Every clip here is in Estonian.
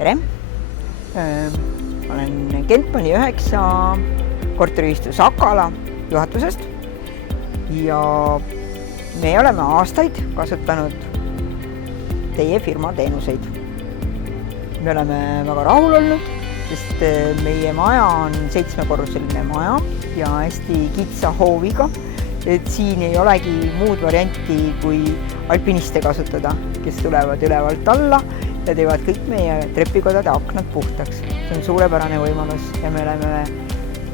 Tere! Olen Kentmani 9 korteriühistu Sakala juhatusest ja me oleme aastaid kasutanud teie firma teenuseid. Me oleme väga rahul olnud, sest meie maja on 7-korruseline maja ja hästi kitsa hooviga. Et siin ei olegi muud varianti kui alpiniste kasutada, kes tulevad ülevalt alla ja teevad kõik meie trepikodade aknad puhtaks. See on suurepärane võimalus ja me oleme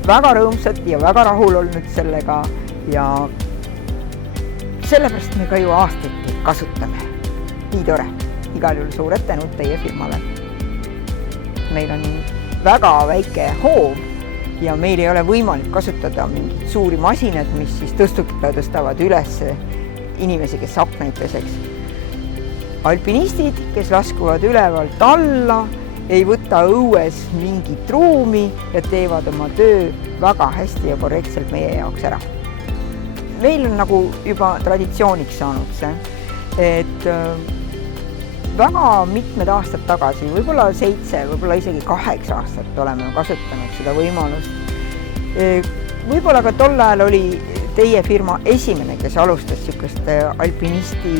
väga rõõmsad ja väga rahul olnud sellega ja sellepärast me ka ju aastaid kasutame. Nii tore! Igal juhul suured tänud teie firmale. Meil on väga väike hoov ja meil ei ole võimalik kasutada mingid suuri masinad, mis siis tõstavad üles inimesi, kes aknaid peseks. Alpinistid, kes laskuvad ülevalt alla, ei võta õues mingit ruumi ja teevad oma töö väga hästi ja korrektselt meie jaoks ära. Meil on nagu juba traditsiooniks saanud see, et väga mitmed aastad tagasi, võib-olla 7, võib-olla isegi 8 aastat oleme kasutanud seda võimalust. Võib-olla ka tol ajal oli teie firma esimene, kes alustas niisuguste alpinisti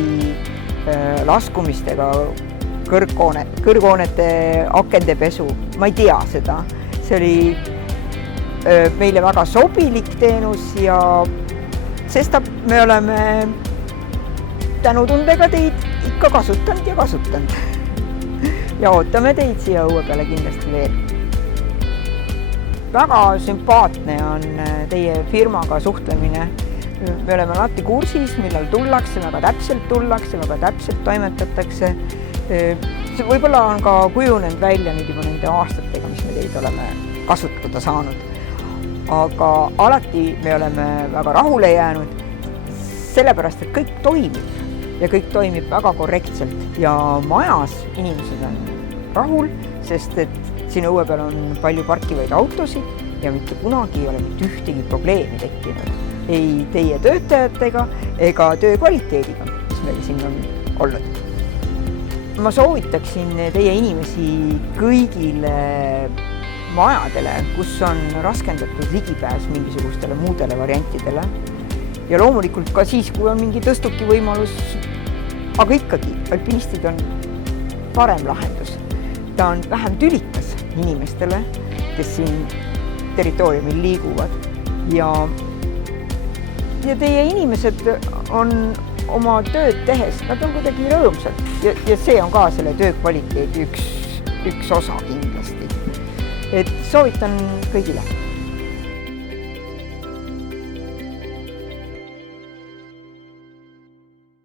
laskumistega kõrghoonete akende pesu. Ma ei tea seda. See oli meile väga sobilik teenus ja sestap me oleme tänutundega teid ikka kasutanud. Ja ootame teid siia õue peale kindlasti veel. Väga sümpaatne on teie firmaga suhtlemine. Me oleme alati kursis, millal tullakse, väga täpselt toimetatakse. See võib-olla on ka kujunenud välja nüüd juba nende aastatega, mis me teid oleme kasutada saanud. Aga alati me oleme väga rahule jäänud, sellepärast, et kõik toimib ja kõik toimib väga korrektselt. Ja majas inimesed on rahul, sest et siin õue peal on palju parkivaid autosid ja mitte kunagi ei ole mitte ühtegi probleemi tekkinud. Ei teie töötajatega ega töö kvaliteediga, mis meil siin on olnud. Ma soovitaksin teie inimesi kõigile majadele, kus on raskendatud ligipääs mingisugustele muudele variantidele. Ja loomulikult ka siis, kui on mingi tõstuki võimalus, aga ikkagi alpinistid on parem lahendus. Ta on vähem tülikas inimestele, kes siin territooriumil liiguvad ja teie inimesed on oma tööd tehes, nad on kuidagi rõõmsad ja see on ka selle töö kvaliteedi üks osa kindlasti. Et soovitan kõigile.